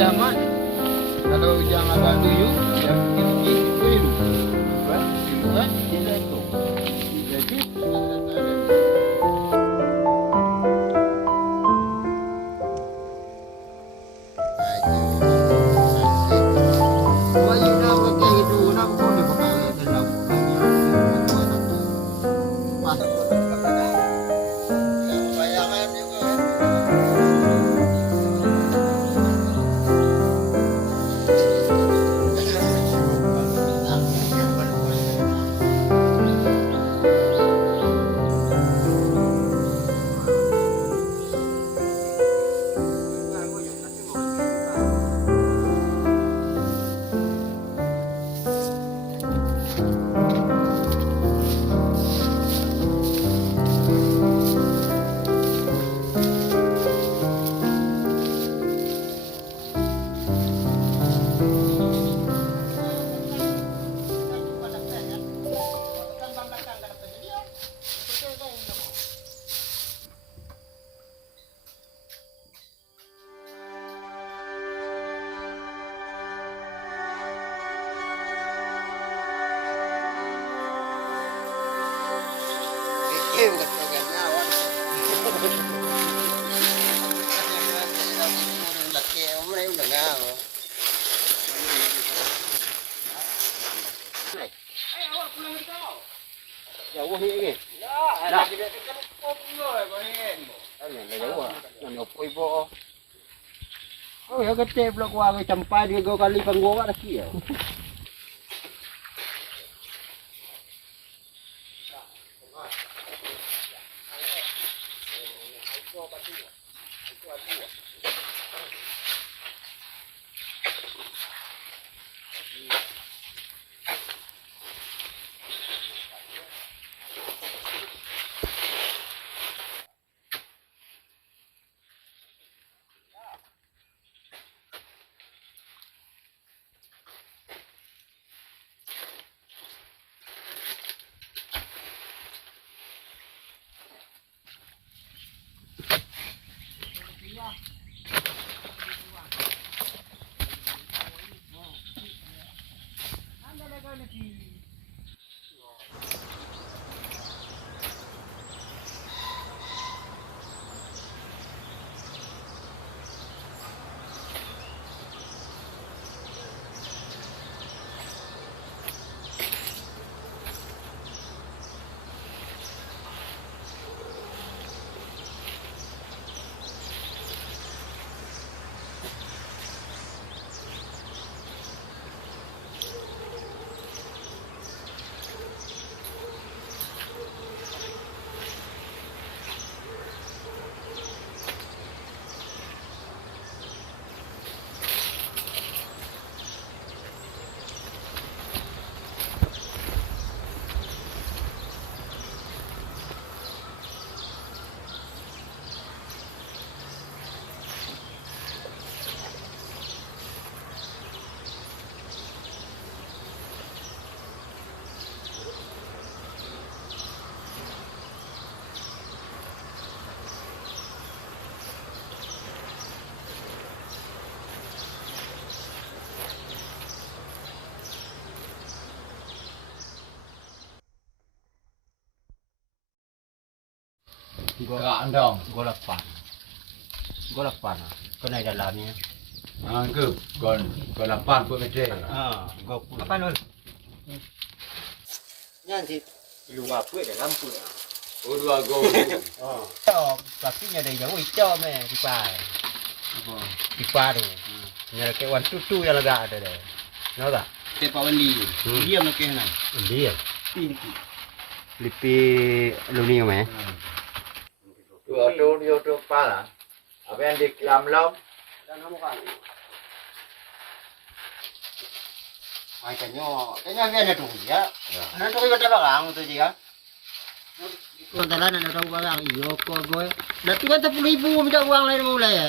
Ahmad. Kalau yang abang tuyul, yang pergi itu itu. Kan? Dia itu. Jadi jauh ni. Dah. Oh, ya kecil pula kuah sampai 3 kali panggorak dah kira. Gerak dong. Golapan. Kau naik dalamnya. Ke kon 8 pun meter. Gopul. Apa nol? Yang si luar pun ada lampu. Oh 2 go. Kakinya dari jauh hijau meh pipa. Pipa tu. Nyala ke wan tutu yang lega ada deh. Tahu tak? Tepak wali. Dia nak kena. Dia. Pintu. Lipi aluminium eh. Tu auto ni auto pala. Apa yang di lam-lam? Dan kamu kan. Ai kanya dia tu ya. Ana tu kita barang tu dia. Kontalan ada tahu barang iyo ko boy. Dah tu kan 10,000 minta uang lain mulai ya.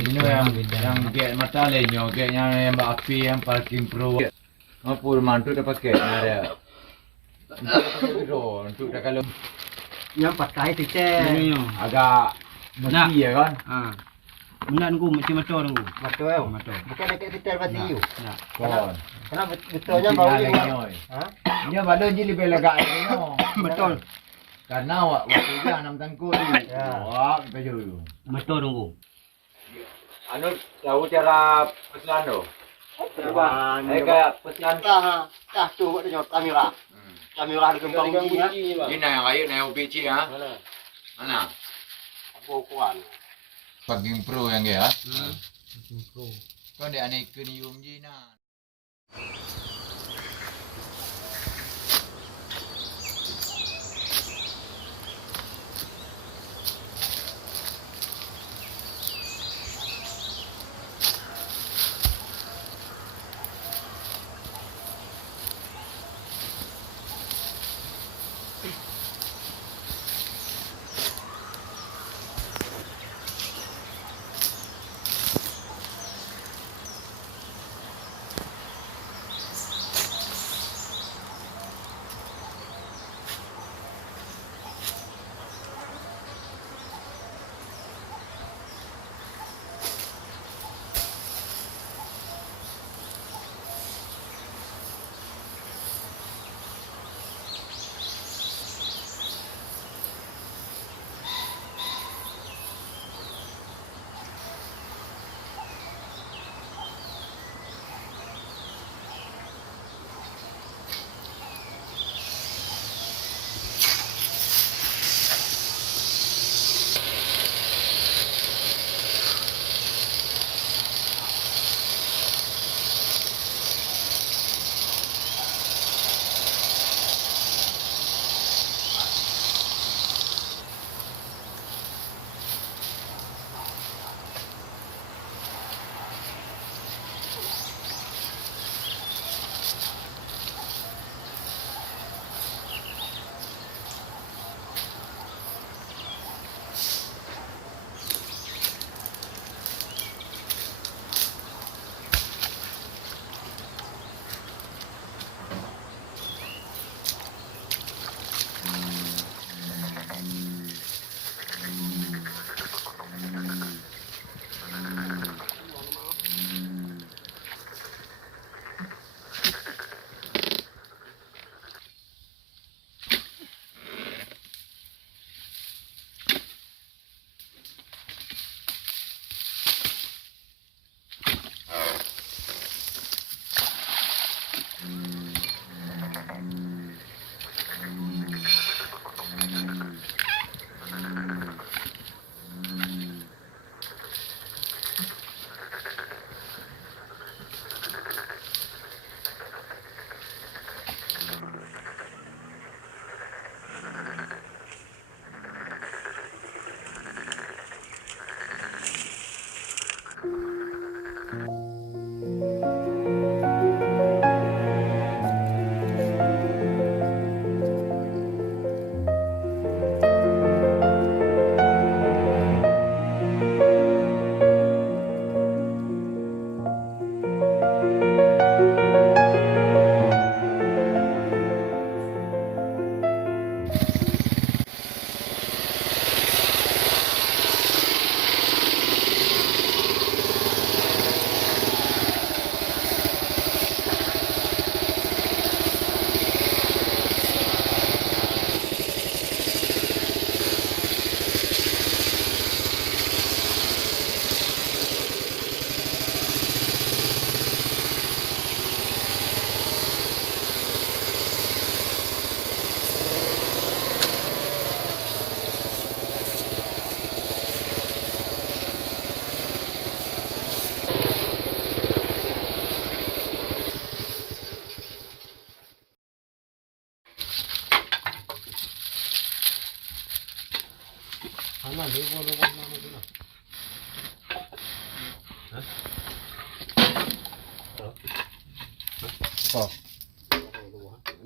Ini yang get mata lenyo, get yang api yang parking pro. Apa mantu dah pakai ada. Untuk dah kalau Yang pakai tu agak agak mesti ya kan. Mula nunggu mesti motor nunggu. Motor. Bukan dekat hotel pasti you. Nah. Kon. Karena betulnya bau lagi ni. nyoy. Ha? Nya balon je lebih lega nyo. Betul. Karena waktu dia enam tangkul tu. Wah, baju. Motor nunggu. Anu tahu cara pesan tu? Kayak pesan Tah tu buat dia kamera. Kamera di kembang biji ya. Ini yang kayu yang UPC ha. Mana? Bukuan. Paging pro yang dia. Kau dia aneh kenium je na.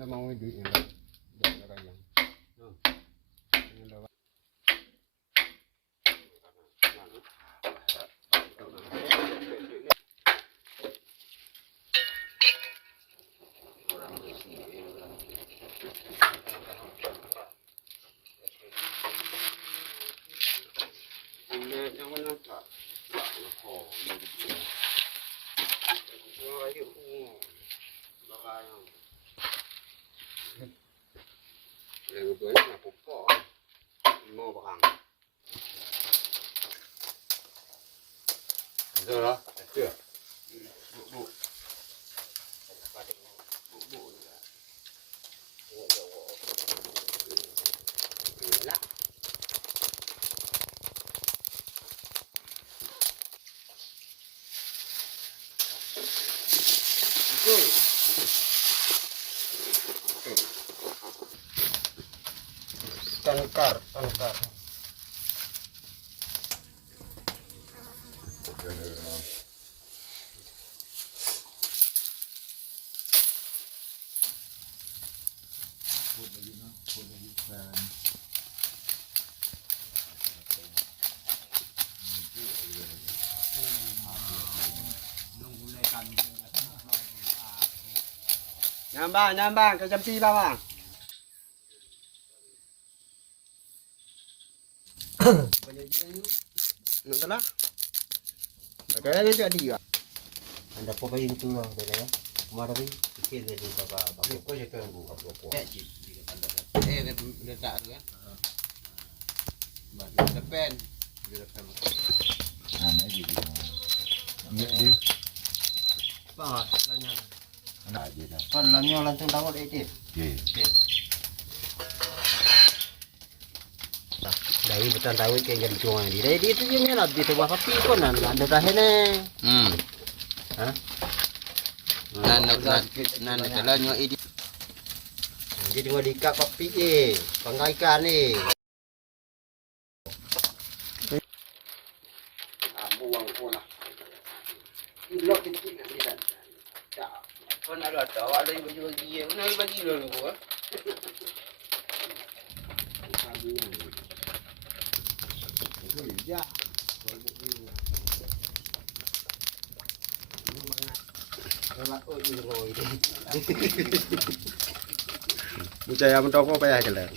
Anda mau duit ni. Jangan nampak. Lego gue na popo. Mo bakang. Betul lah. Betul. Bu. Tangkar. Nhambang, cái chấm ti ba bang. Nggak lah. Kayaknya dia jadi ya. Anda po kayo ito lang, dala. Kumarabi, ikil na din baba. Ko je kan bu apa ko. Letak tu kan. Depan. Nah, ni dia. Ambil dia. Apa? Lanya. Nak je dah. Kan lanya langsung dapat itu. Okey. Dari betul tahu ke yang jual ni. Dari itu je ni lah di tu apa pi pun ada dah ni. Ha? Nan telah nyo idi. Jadi tengok di kap kopi ni. Panggai ikan ni. Buang pun lah. Ilok kecil ni kan. Tak. Pun ada tahu ada yang bagi-bagi. Mana bagi dulu ah. Ya. Bucaya mentoko apa ya kalian?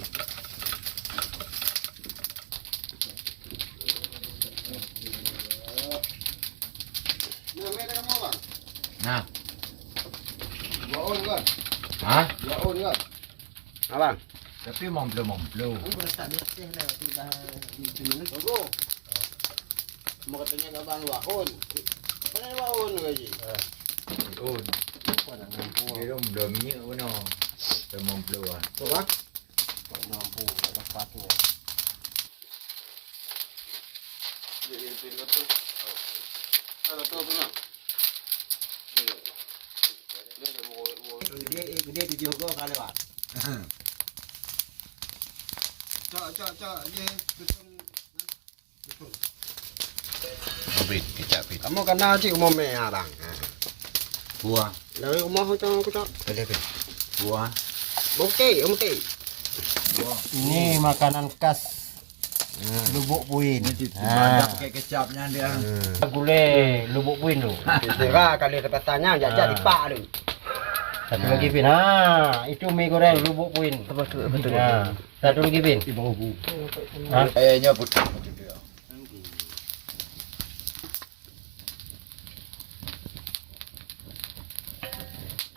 Nah. Baon kan? Ha? Baon kan? Abang. Tapi momplo. Tak biasa lah tu dah Tunggu. Mau katanya abang baon. Mana baon lagi? Oh. Dia dong minyak mana? Tapi momplo ah. Tu kan? mampu dapat tu. Kalau tu pun. Dia di Johor kali pak. Cak je betul. Habis kecap pit. Kamu kenal cik umum ni abang. Buah. Dari rumah aku cak. Buah. Bukti. Buah. Ini makanan khas Lubuk Buin. Banyak pakai kecapnya dia. Gulai Lubuk Buin tu. Kira kali tanya jajak di pak tu. Satu lagi Bin. Ha, itu mie goreng Lubuk Buin. Betul. Ha. Satu lagi Bin. Ha. Kayaknya putih.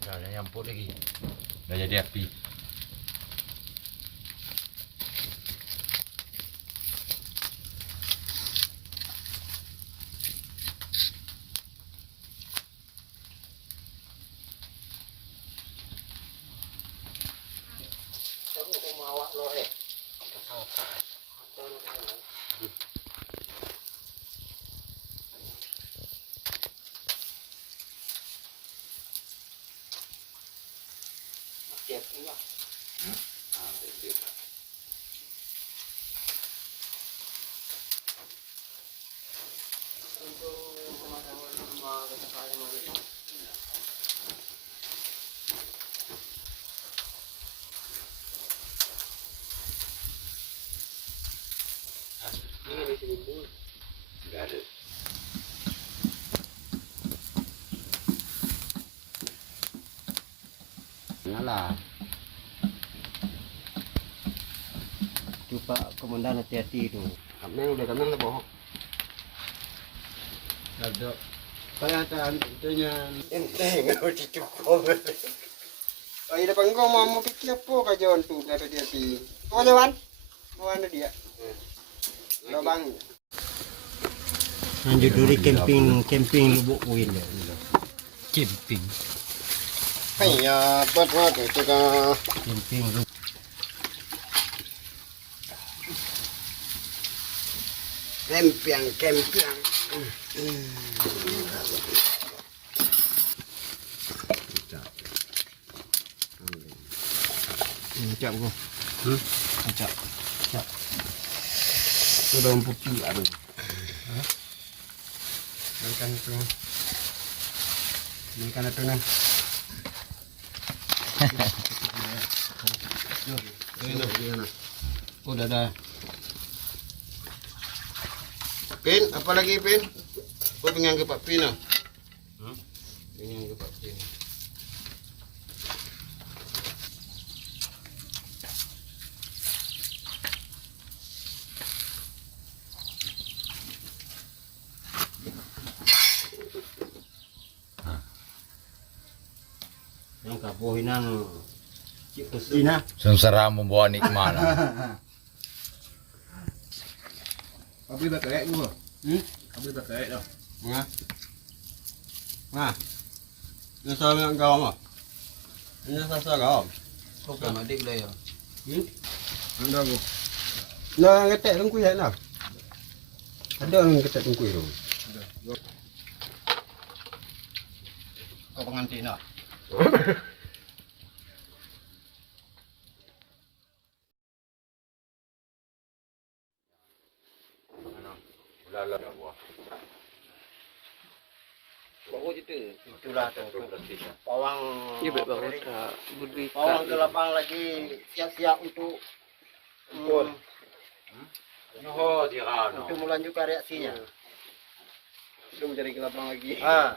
Dah nyampuk lagi. Dah jadi api. Enggak ada. Ngalah. Tu Pak Komandan hati-hati tu. Kameng dah bohong. ada. Kelihatan tentunya. Enteng aku dicukup. Oh, iya depan gua mau pikir apa kajian tu kata dia pi. Mana Wan? Mana dia? Lobang. Lanjut dari camping Lubuk Win. Camping. Kayak apa tu kan. Camping Lubuk. Kempiang. Macam ko. Macam. Tu daun putih ada. Makan tu. Makan tu nan. Udah dah. Pin, apa lagi Pin? Kau pengen ke Pak Pin ah? Pengen ke Pak Pin. Yang kapohinan cik pesina. Sengsara membawa nikmat. Abi bakal gua. Abi bakal dah. Ngah. Ini sama kau mah. Ini sasa kau. Kau kan adik dia ya. Anda gua. Nah, ngetek tungku ya nah. Ada orang ngetek tungku itu. Kau pengantin nah. Bawa je itulah tu. Pawang. Ya bawa tak berdiri. Pawang gelapang lagi siap-siap untuk Oh, dia untuk melanjutkan reaksinya. Sudah mencari gelapang lagi. Ah.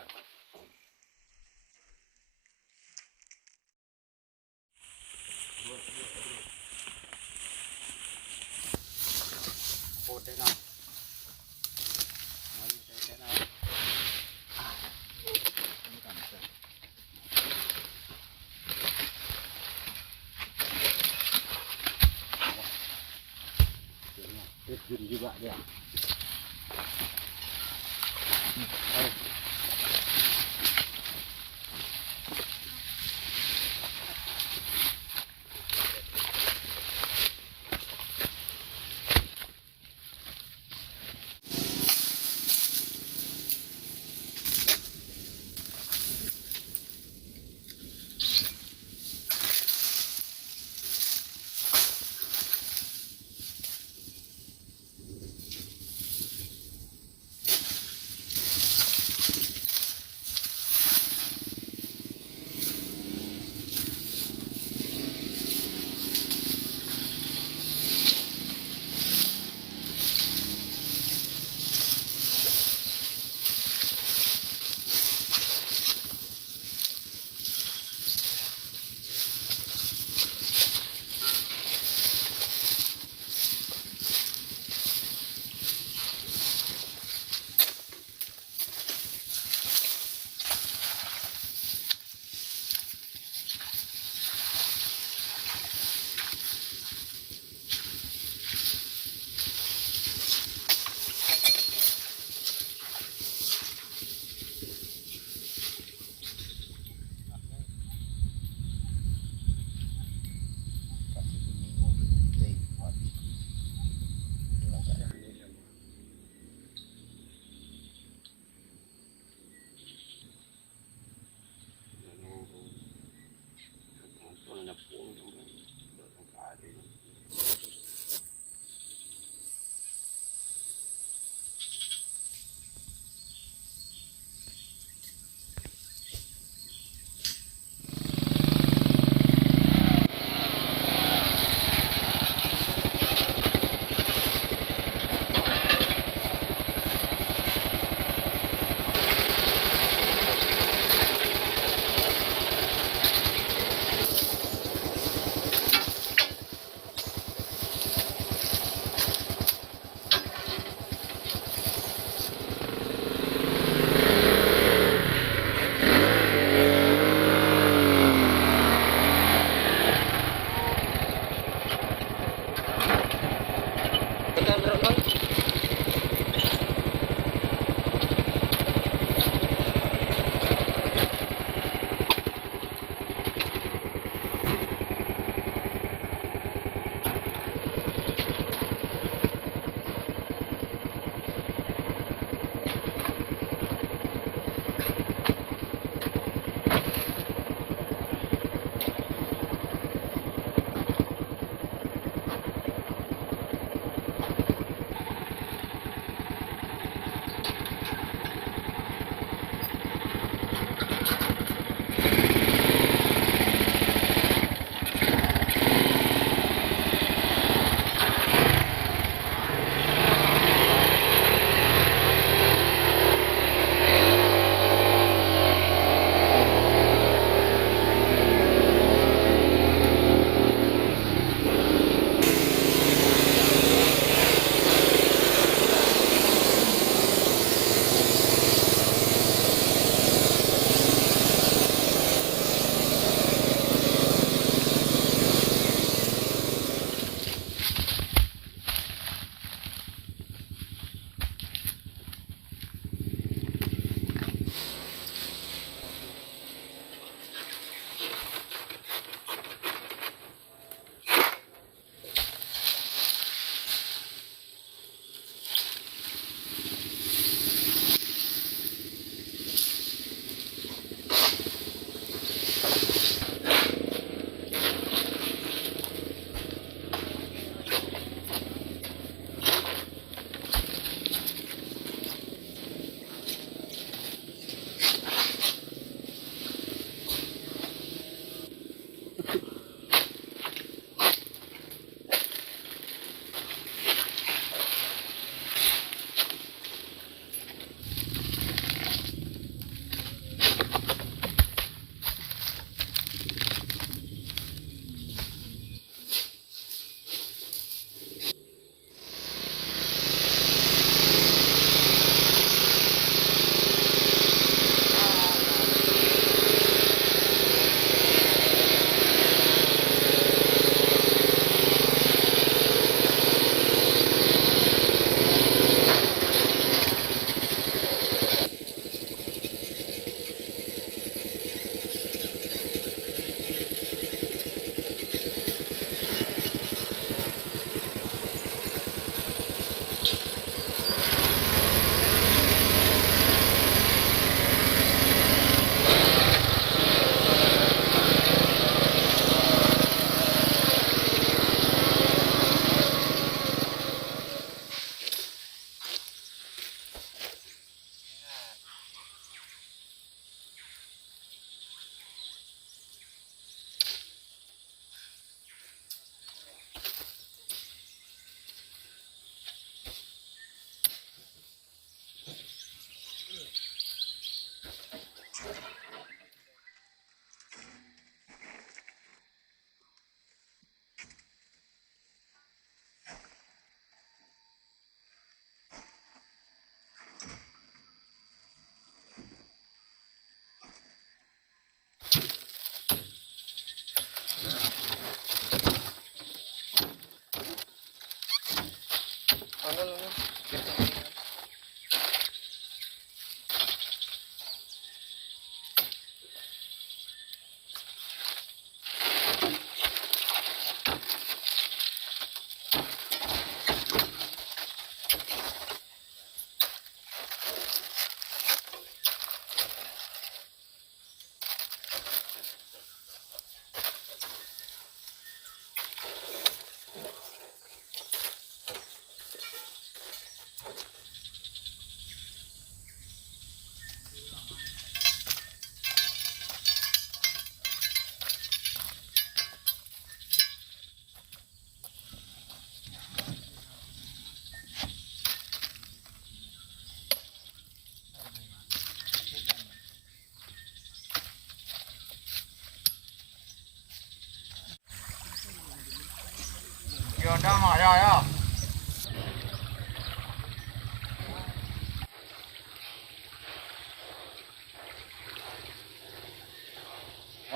Terjun juga dia.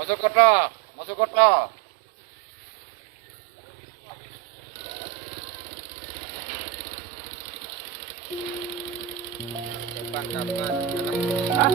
Masuk kota. Masuk kota. Hah?